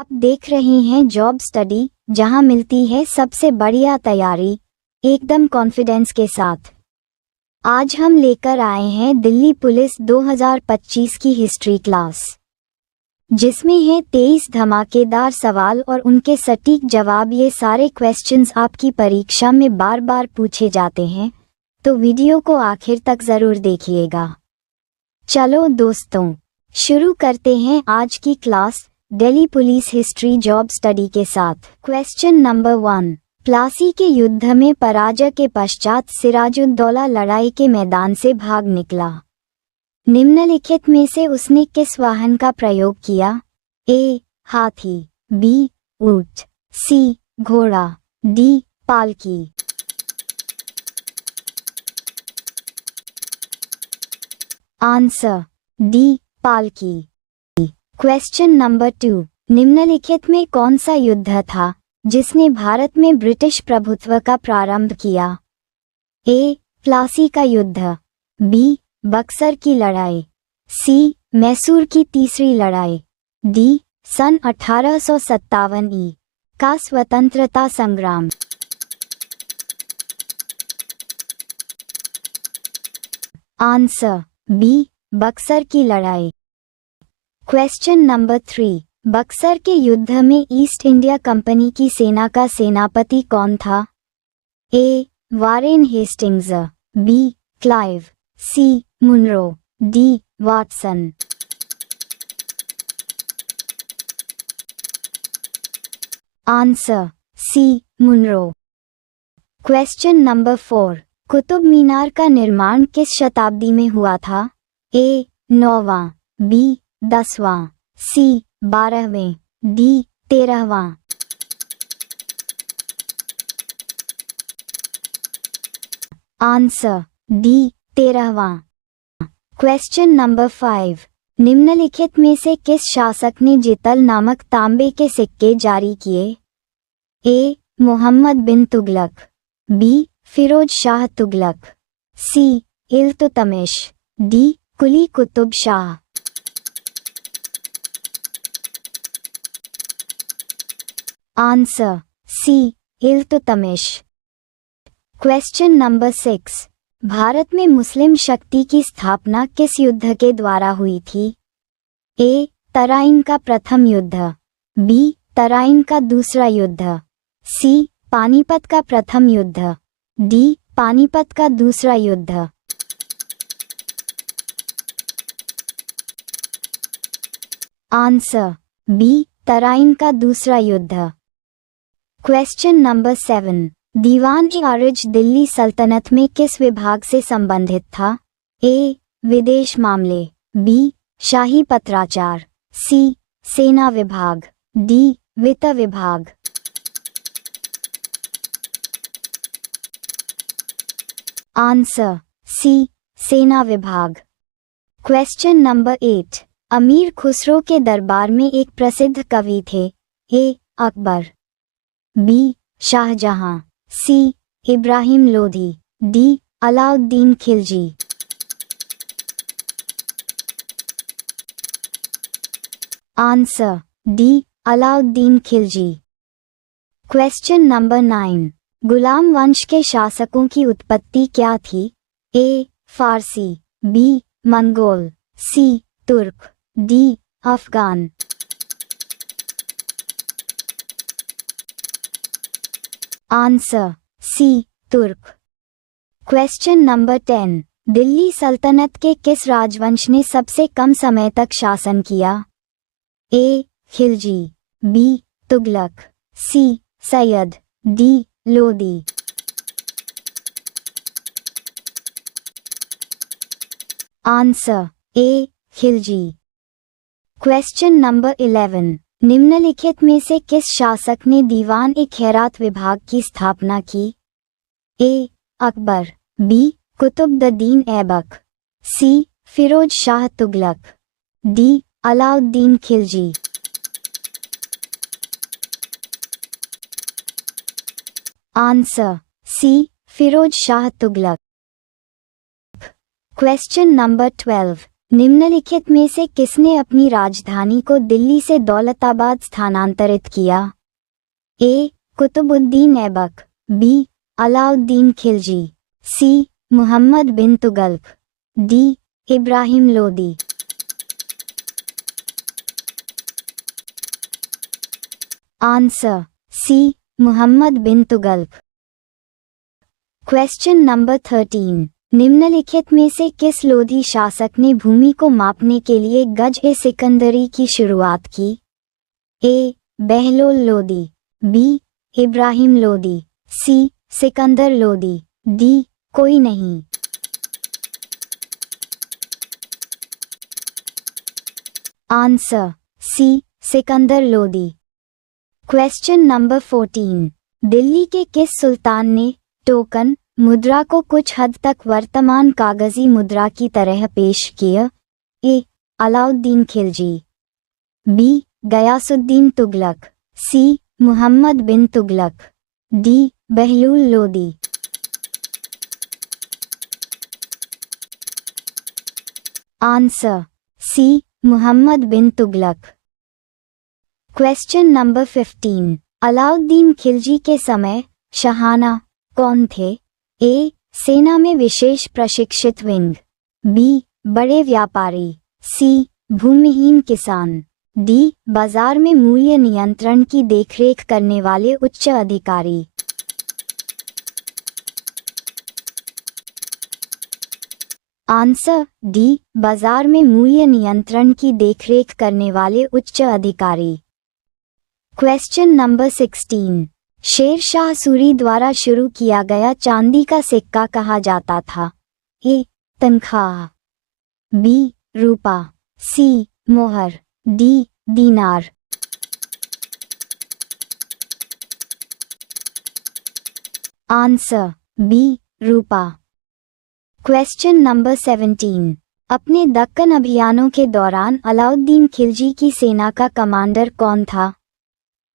आप देख रहे हैं जॉब स्टडी, जहां मिलती है सबसे बढ़िया तैयारी एकदम कॉन्फिडेंस के साथ। आज हम लेकर आए हैं दिल्ली पुलिस 2025 की हिस्ट्री क्लास, जिसमें है 23 धमाकेदार सवाल और उनके सटीक जवाब। ये सारे क्वेश्चंस आपकी परीक्षा में बार बार पूछे जाते हैं, तो वीडियो को आखिर तक जरूर देखिएगा। चलो दोस्तों, शुरू करते हैं आज की class Delhi police history job study के साथ। क्वेश्चन नंबर 1, प्लासी के युद्ध में पराजय के पश्चात सिराजुद्दौला लड़ाई के मैदान से भाग निकला। निम्नलिखित में से उसने किस वाहन का प्रयोग किया? ए. हाथी, बी. ऊंट, सी. घोड़ा, डी. पालकी। Answer D. पालकी। क्वेश्चन नंबर 2, निम्नलिखित में कौन सा युद्ध था जिसने भारत में ब्रिटिश प्रभुत्व का प्रारंभ किया? ए. प्लासी का युद्ध, बी. बक्सर की लड़ाई, सी. मैसूर की तीसरी लड़ाई, डी. सन 1857 ई का स्वतंत्रता संग्राम। Answer B. बक्सर की लड़ाई। क्वेश्चन नंबर 3, बक्सर के युद्ध में ईस्ट इंडिया कंपनी की सेना का सेनापति कौन था? A. Warren Hastings, B. Clive, C. Munro, D. Watson. Answer C. Munro. Question number 4, Qutub Minar का निर्माण किस शताब्दी में हुआ था? ए. 9वां, बी. 10वां, सी. 12वें, डी. 13वां। Answer D. 13वां। क्वेश्चन नंबर 5, निम्नलिखित में से किस शासक ने जितल नामक तांबे के सिक्के जारी किए? A. Mohammad bin Tughlaq, B. Firoz Shah Tughlaq, C. Iltutmish, D. Quli Qutub Shah. Answer C. Iltutmish. Question number 6, Bharat में मुस्लिम शक्ति की स्थापना किस युद्ध के द्वारा हुई थी? ए. तराइन का प्रथम युद्ध, बी. तराइन का दूसरा युद्ध, सी. पानीपत का प्रथम युद्ध, डी. पानीपत का दूसरा युद्ध। Answer B. तराइन का दूसरा युद्ध। क्वेश्चन नंबर 7, दीवान-ए-आरज दिल्ली सल्तनत में किस विभाग से संबंधित था? ए. विदेश मामले, बी. शाही पत्राचार, सी. सेना विभाग, डी. वित्त विभाग। Answer C. सेना विभाग। क्वेश्चन नंबर 8, अमीर खुसरो के दरबार में एक प्रसिद्ध कवि थे। A. Akbar, B. Shahjahan, C. Ibrahim Lodhi, D. Alauddin Khilji. Answer D. Alauddin Khilji. Question number 9, गुलाम वंश के शासकों की उत्पत्ति क्या थी? ए. फारसी, B. Mongol, C. Turk, D. Afghan. Answer C. तुर्क। क्वेश्चन नंबर 10, दिल्ली सल्तनत के किस राजवंश ने सबसे कम समय तक शासन किया? A. Khilji, B. Tughlaq, C. Sayyid, D. Lodi. Answer A. Khilji. Question number 11, निम्नलिखित में से किस शासक ने दीवान-ए-खैरात विभाग की स्थापना की? A. Akbar, B. Qutubuddin Aibak, C. Firoz Shah Tughlaq, D. Alauddin Khilji. Answer C. Firoz Shah Tughlaq. Question number 12, निम्नलिखित में से किसने अपनी राजधानी को दिल्ली से दौलताबाद स्थानांतरित किया? A. Qutubuddin Aibak, B. Alauddin Khilji, C. Muhammad bin Tughlaq, D. Ibrahim Lodi. Answer C. Muhammad bin Tughlaq. Question number 13। निम्नलिखित में से किस लोधी शासक ने भूमि को मापने के लिए गज-ए-सिकंदरी की शुरुआत की? A. Bahlol Lodi, B. Ibrahim Lodi, C. Sikandar Lodi, D. कोई नहीं। Answer C. Sikandar Lodi. Question number 14। Delhi के किस सुल्तान ने टोकन मुद्रा को कुछ हद तक वर्तमान कागजी मुद्रा की तरह पेश किया? A. Alauddin Khilji, B. Ghiyasuddin Tughlaq, C. Muhammad bin Tughlaq, D. Bahlul Lodi. Answer C. Muhammad bin Tughlaq. Question number 15। Alauddin Khilji के समय शाहाना कौन थे? ए. सेना में विशेष प्रशिक्षित विंग, बी. बड़े व्यापारी, सी. भूमिहीन किसान, डी. बाजार में मूल्य नियंत्रण की देखरेख करने वाले उच्च अधिकारी। Answer D. बाजार में मूल्य नियंत्रण की देखरेख करने वाले उच्च अधिकारी। Question number 16। शेर शाह सूरी द्वारा शुरू किया गया चांदी का सिक्का कहा जाता था? ए. तनख्वाह, बी. रूपा, सी. मोहर, डी. दीनार। Answer B. रूपा। Question number 17। अपने दक्कन अभियानों के दौरान अलाउद्दीन खिलजी की सेना का कमांडर कौन था?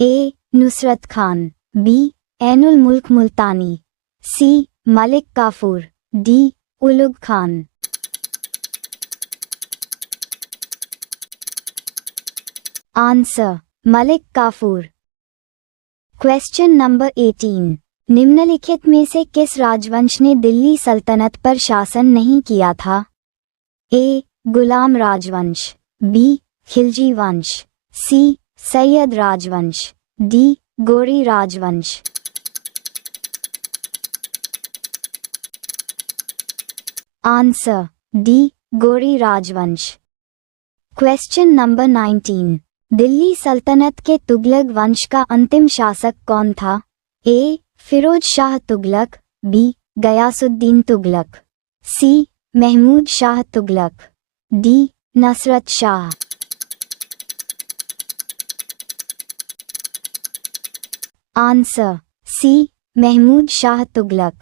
A. Nusrat Khan, B. Ainul Mulk Multani, C. Malik Kafur, D. Ulugh Khan. Answer Malik Kafur. Question number 18। निम्नलिखित में से किस राजवंश ने दिल्ली सल्तनत पर शासन नहीं किया था? ए. गुलाम राजवंश, बी. खिलजी वंश, सी. सैयद राजवंश, डी. गोरी राजवंश। Answer D. गोरी राजवंश। Question number 19। दिल्ली सल्तनत के तुगलक वंश का अंतिम शासक कौन था? A. Firoz Shah Tughlaq, B. Ghiyasuddin Tughlaq, C. Mahmud Shah Tughlaq, D. Nasrat Shah. Answer C. Mahmud Shah Tughlaq.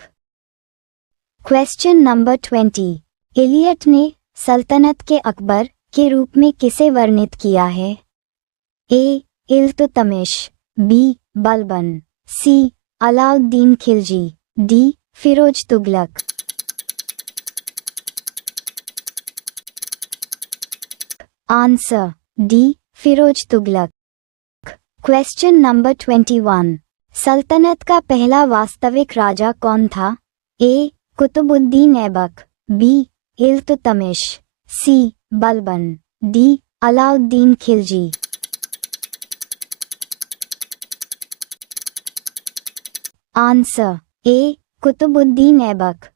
Question number 20। Elliot ने सल्तनत के अकबर के रूप में किसे वर्णित किया है? A. Iltutmish, B. Balban, C. Alauddin Khilji, D. Firoz Tughlaq. Answer D. Firoz Tughlaq. Question number 21। सल्तनत का पहला वास्तविक राजा कौन था? A. Qutubuddin Aibak, B. Iltutmish, C. Balban, D. Alauddin Khilji. Answer A. Qutubuddin Aibak.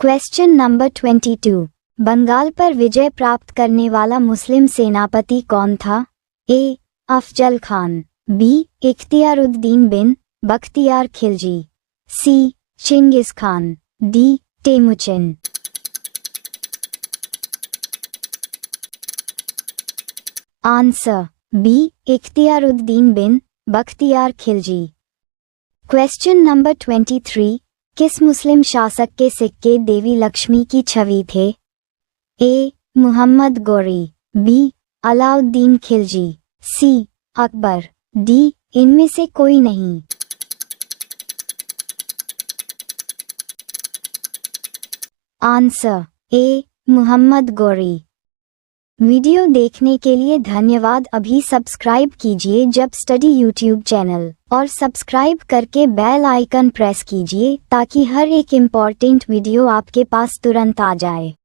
Question number 22। Bengal पर विजय प्राप्त करने वाला मुस्लिम सेनापति कौन था? A. Afzal Khan, B. Ikhtiyaruddin bin Bakhtiyar Khilji, C. Genghis Khan, D. Temujin. Answer B. Ikhtiyaruddin bin Bakhtiyar Khilji. Question number 23। किस मुस्लिम शासक के सिक्के देवी लक्ष्मी की छवि थे? ए. मुहम्मद गौरी, बी. अलाउद्दीन खिलजी, सी. अकबर, डी. इनमें से कोई नहीं। Answer A. Muhammad Gauri. Video देखने के लिए धन्यवाद। अभी सब्सक्राइब कीजिए जब स्टडी यूट्यूब चैनल और सब्सक्राइब करके बेल आइकन प्रेस कीजिए ताकि हर एक इम्पॉर्टेंट वीडियो आपके पास तुरंत आ जाए।